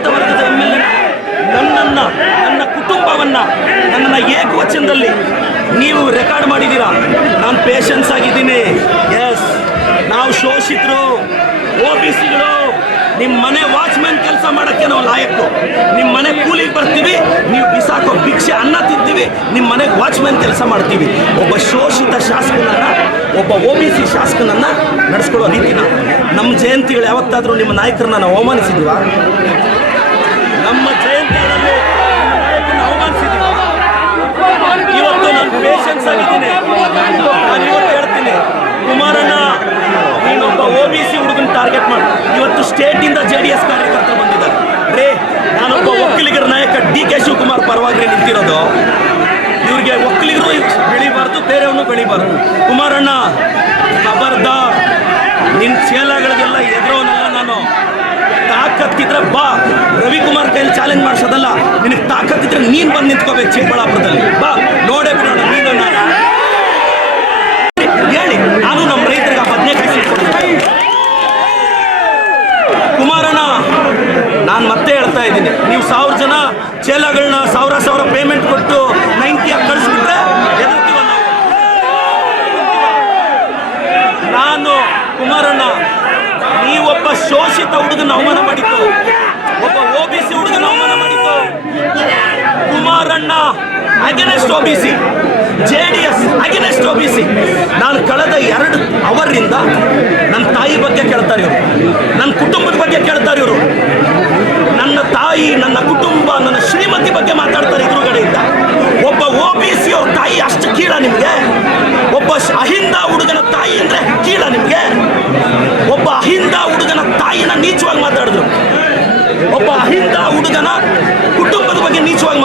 ಶೋಷಿತ ವರ್ಗದ MLA ನನ್ನ ಕುಟುಂಬವನ್ನು ನನ್ನನ್ನು ಏಕವಚನದಲ್ಲಿ ನೀವು ರೆಕಾರ್ಡ್ ಮಾಡಿದ್ದೀರಾ. ನಾನು ಪೇಷನ್ಸ್ ಆಗಿದ್ದೀನಿ. ಎಸ್, ನಾವು ಶೋಷಿತರು, OBCಗಳು. ನಿಮ್ಮ ಮನೆ ವಾಚ್ಮ್ಯಾನ್ ಕೆಲಸ ಮಾಡೋಕ್ಕೆ ನಾವು ಲಾಯಕ್ಕು. ನಿಮ್ಮ ಮನೆ ಕೂಲಿಗೆ ಬರ್ತೀವಿ, ನೀವು ಬಿಸಾಕೋ ಭಿಕ್ಷೆ ಅನ್ನ ತಿಂತೀವಿ, ನಿಮ್ಮ ಮನೆಗೆ ವಾಚ್ಮ್ಯಾನ್ ಕೆಲಸ ಮಾಡ್ತೀವಿ. ಒಬ್ಬ ಶೋಷಿತ ಶಾಸಕನನ್ನು, ಒಬ್ಬ OBC ಶಾಸಕನನ್ನು ನಡೆಸ್ಕೊಳ್ಳೋ ರೀತಿನ ನಮ್ಮ ಜಯಂತಿಗಳು ಯಾವತ್ತಾದರೂ ನಿಮ್ಮ ನಾಯಕರನ್ನ ನಾವು ಅವಮಾನಿಸಿದ್ದೀವ? ನಮ್ಮ ಜಯಂತಿಗಳಲ್ಲಿ ನಾಯಕರನ್ನ ಅವಮಾನಿಸಿದ್ದೀವ? ಇವತ್ತು ನಾನು ಪೇಷನ್ಸ್ ಆಗಿದ್ದೀನಿ. ನಾನು ಇವತ್ತು ಹೇಳ್ತೀನಿ, ಕುಮಾರಣ್ಣ ನೀನೊಬ್ಬ OBC ಹುಡುಗನ ಟಾರ್ಗೆಟ್ ಮಾಡಿ ಇವತ್ತು ಸ್ಟೇಟಿಂದ JDS ಕಾರ್ಯಕರ್ತರು ಬಂದಿದ್ದಾರೆ. ರೇ, ನಾನೊಬ್ಬ ಒಕ್ಕಲಿಗರ ನಾಯಕ DK ಶಿವಕುಮಾರ್ ಪರವಾಗಿ ನಿಂತಿರೋದು. ಇವ್ರಿಗೆ ಒಕ್ಕಲಿಗರು ಬೆಳಿಬಾರ್ದು, ಬೇರೆಯವನು ಬೆಳಿಬಾರ್ದು. ಕುಮಾರಣ್ಣ ಖಬರ್ದಾರ್, ನಿನ್ನ ಚೇಲಾಗಳಿಗೆಲ್ಲ ಎದುರೋನಲ್ಲ ನಾನು. ತಾಕತ್ತಿದ್ರೆ ಬಾ, ರವಿಕುಮಾರ್ ಕೈಯಲ್ಲಿ ಚಾಲೆಂಜ್ ಮಾಡಿಸೋದಲ್ಲ. ನಿನಗೆ ತಾಕತ್ತಿದ್ರೆ ನೀನು ಬಂದು ನಿಂತ್ಕೋಬೇಕು ಚಿಕ್ಕಬಳ್ಳಾಪುರದಲ್ಲಿ. ಬಾ, ನೋಡೇ ಬಿಡೋಣ ನೀನು ನಾನು ಹೇಳಿ. ನಾನು ನಮ್ಮ ರೈತರಿಗೆ 15 ಸಿಕ್ಕೊಡ್ತೀನಿ. ಕುಮಾರಣ್ಣ, ನಾನು ಮತ್ತೆ ಹೇಳ್ತಾ ಇದ್ದೀನಿ, ನೀವು 1000 ಜನ ಚೇಲಾಗಳನ್ನ 1000 ಪೇಮೆಂಟ್ ಕೊಟ್ಟು 90 ಕಳಿಸ್ಬಿಟ್ರೆ ಎದುರ್ತೀವ ನಾವು. ನಾನು ಕುಮಾರಣ್ಣ, ನೀವೊಬ್ಬ ಶೋಷಿತ ಹುಡುಗನ ಅವಮಾನ ಮಾಡಿದ್ದು, ಒಬ್ಬ OBC ಹುಡುಗನ ಅವಮಾನ ಮಾಡಿದ್ದು. ಕುಮಾರಣ್ಣ against OBC, JDS against OBC. ನಾನು ಕಳೆದ 2 ಅವರಿಂದ ನನ್ನ ತಾಯಿ ಬಗ್ಗೆ ಕೇಳ್ತಾರೆ ಇವರು, ನನ್ನ ಕುಟುಂಬದ ಬಗ್ಗೆ ಕೇಳ್ತಾರೆ ಇವರು. ನನ್ನ ತಾಯಿ, ನನ್ನ ಕುಟುಂಬ, ನನ್ನ ಶ್ರೀಮತಿ ಬಗ್ಗೆ ಮಾತಾಡ್ತಾರೆ ಎದುರುಗಡೆಯಿಂದ. ಒಬ್ಬ OBC ಅವ್ರ ತಾಯಿ ಅಷ್ಟು ಕೀಳ ನಿಮಗೆ? ಒಬ್ಬ ಅಹಿಂದ ಹುಡುಗನ ತಾಯಿ ಅಂದರೆ ಕೀಳ ನಿಮಗೆ? ಒಬ್ಬ ಅಹಿಂದ ಹುಡುಗನ ತಾಯಿನ ನೀಚವಾಗಿ ಮಾತಾಡಿದ್ರು. ಒಬ್ಬ ಅಹಿಂದ ಹುಡುಗನ ಕುಟುಂಬದ ಬಗ್ಗೆ ನೀಚವಾಗಿ